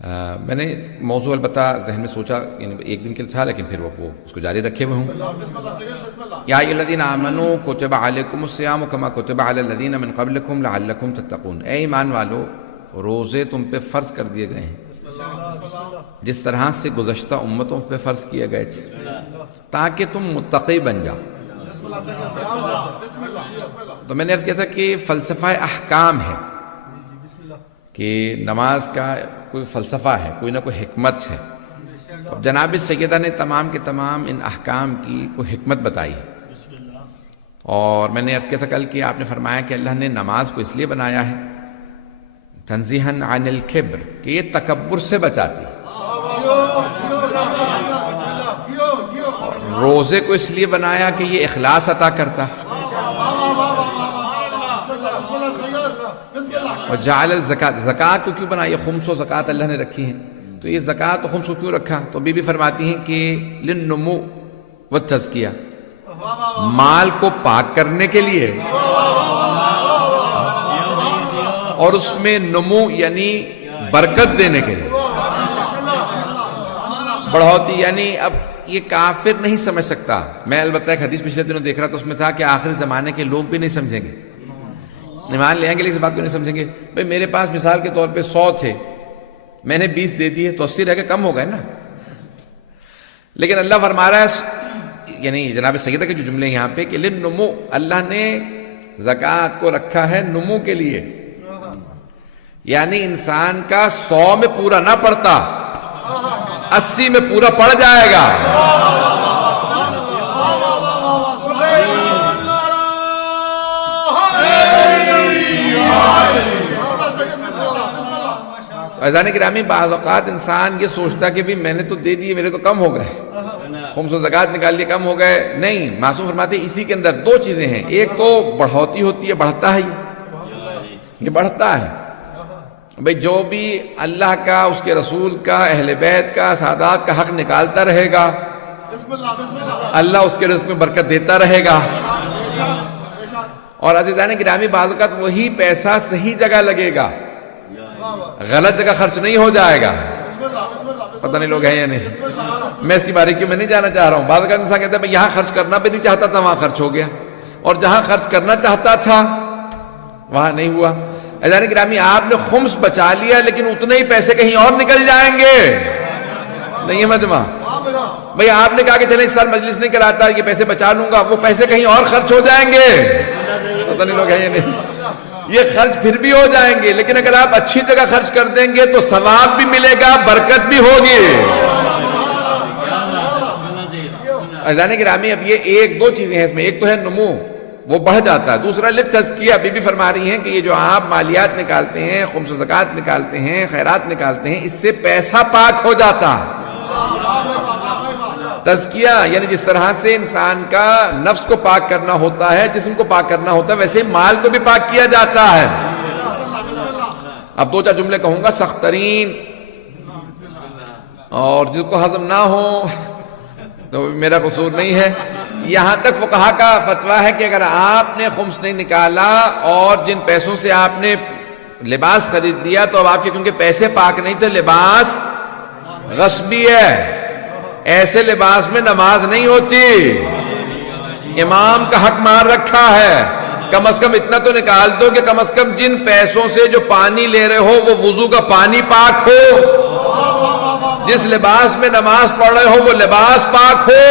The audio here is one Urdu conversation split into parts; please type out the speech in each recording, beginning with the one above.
میں نے موضوع البتہ ذہن میں سوچا، یعنی ایک دن کے لیے تھا، لیکن پھر وہ اس کو جاری رکھے ہوئے ہوں۔ یا ایھا الذین آمنوا کتب علیکم الصیام کما کتب علی الذین من قبلکم لعلکم تتقون، اے ایمان والو روزے تم پہ فرض کر دیے گئے ہیں جس طرح سے گزشتہ امتوں پہ فرض کیے گئے تھے تاکہ تم متقی بن جاؤ۔ تو میں نے عرض کیا تھا کہ فلسفہ احکام ہے کہ نماز کا کوئی فلسفہ ہے، کوئی نہ کوئی حکمت ہے۔ تو جناب سیدہ نے تمام کے تمام ان احکام کی کوئی حکمت بتائی، اور میں نے عرض کیا تھا کل کہ آپ نے فرمایا کہ اللہ نے نماز کو اس لیے بنایا ہے تنزیہاً عن الکبر، کہ یہ تکبر سے بچاتی ہے۔ روزے کو اس لیے بنایا کہ یہ اخلاص عطا کرتا ہے، اور جعل الزکات، زکوٰۃ کو کیوں بنایا؟ خمس و زکوٰۃ اللہ نے رکھی ہیں، تو یہ زکوٰۃ و خمس کو کیوں رکھا؟ تو بی بی فرماتی ہیں کہ للنمو والتزکیہ، مال کو پاک کرنے کے لیے، اور اس میں نمو یعنی برکت دینے کے لیے، بڑھوتی۔ یعنی اب یہ کافر نہیں سمجھ سکتا۔ میں البتہ ایک حدیث پچھلے دنوں دیکھ رہا تو اس میں تھا کہ آخری زمانے کے لوگ بھی نہیں سمجھیں گے، ایمان لے آئیں گے لیکن اس بات کو نہیں سمجھیں گے۔ بھئی میرے پاس مثال کے طور پہ 100 تھے، میں نے 20 دے دیے تو 80 رہ کے کم ہو گئے نا۔ لیکن اللہ فرما رہا ہے، یعنی جناب سیدہ کے جو جملے یہاں پہ کہ للنمو، اللہ نے زکوٰۃ کو رکھا ہے نمو کے لیے، یعنی انسان کا 100 میں پورا نہ پڑتا، 80 میں پورا پڑ جائے گا۔ عزیزان گرامی، بعض اوقات انسان یہ سوچتا کہ بھی میں نے تو دے دیے، میرے تو کم ہو گئے، خمس و زکوٰۃ نکال لیے کم ہو گئے۔ نہیں، معصوم فرماتے ہیں اسی کے اندر 2 چیزیں ہیں، ایک تو بڑھوتی ہوتی ہے، بڑھتا ہے، یہ بڑھتا ہے۔ بھئی جو بھی اللہ کا، اس کے رسول کا، اہل بیت کا، سادات کا حق نکالتا رہے گا، اللہ اس کے رزق میں برکت دیتا رہے گا۔ اور عزیزان گرامی، بعض اوقات وہی پیسہ صحیح جگہ لگے گا، غلط جگہ خرچ نہیں ہو جائے گا۔ پتہ نہیں لوگ ہیں یا نہیں، میں اس کی باریکیوں میں نہیں جانا چاہ رہا ہوں۔ بعض اوقات انسان کہتا ہے میں یہاں خرچ کرنا بھی نہیں چاہتا تھا، وہاں خرچ ہو گیا، اور جہاں خرچ کرنا چاہتا تھا وہاں نہیں ہوا۔ عزیزان گرامی، آپ نے خمس بچا لیا لیکن اتنے ہی پیسے کہیں اور نکل جائیں گے، نہیں ہے مجمع؟ بھئی آپ نے کہا کہ چلیں اس سال مجلس نہیں کراتا، یہ پیسے بچا لوں گا، وہ پیسے کہیں اور خرچ ہو جائیں گے۔ پتہ نہیں لوگ ہیں یا نہیں، یہ خرچ پھر بھی ہو جائیں گے، لیکن اگر آپ اچھی جگہ خرچ کر دیں گے تو ثواب بھی ملے گا، برکت بھی ہوگی۔ عزیزان گرامی، اب یہ 1-2 چیزیں ہیں اس میں، ایک تو ہے نمو، وہ بڑھ جاتا ہے، دوسرا للتزکیہ، بی بی فرما رہی ہیں کہ یہ جو آپ مالیات نکالتے ہیں، خمس و زکوٰۃ نکالتے ہیں، خیرات نکالتے ہیں، اس سے پیسہ پاک ہو جاتا ہے۔ تزکیہ یعنی جس طرح سے انسان کا نفس کو پاک کرنا ہوتا ہے، جسم کو پاک کرنا ہوتا ہے، ویسے ہی مال کو بھی پاک کیا جاتا ہے۔ اب 2-4 جملے کہوں گا سخت ترین، اور جس کو ہضم نہ ہو تو میرا قصور نہیں ہے۔ یہاں تک فقہا کا فتویٰ ہے کہ اگر آپ نے خمس نہیں نکالا اور جن پیسوں سے آپ نے لباس خرید دیا تو اب آپ کے کیونکہ پیسے پاک نہیں تھے، لباس غصبی ہے، ایسے لباس میں نماز نہیں ہوتی، امام کا حق مار رکھا ہے۔ کم از کم اتنا تو نکال دو کہ کم از کم جن پیسوں سے جو پانی لے رہے ہو وہ وضو کا پانی پاک ہو، جس لباس میں نماز پڑھ رہے ہو وہ لباس پاک ہو۔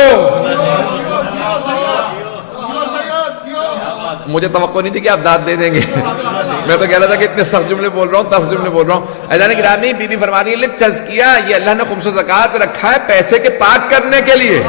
مجھے توقع نہیں تھی کہ آپ داد دے دیں گے، میں تو کہہ رہا تھا کہ اتنے سخت جملے بول رہا ہوں، تلخ جملے بول رہا ہوں۔ عزیزان گرامی، بی بی فرما رہی ہے للتزکیہ، یہ اللہ نے خمس و زکوٰۃ رکھا ہے پیسے کے پاک کرنے کے لیے۔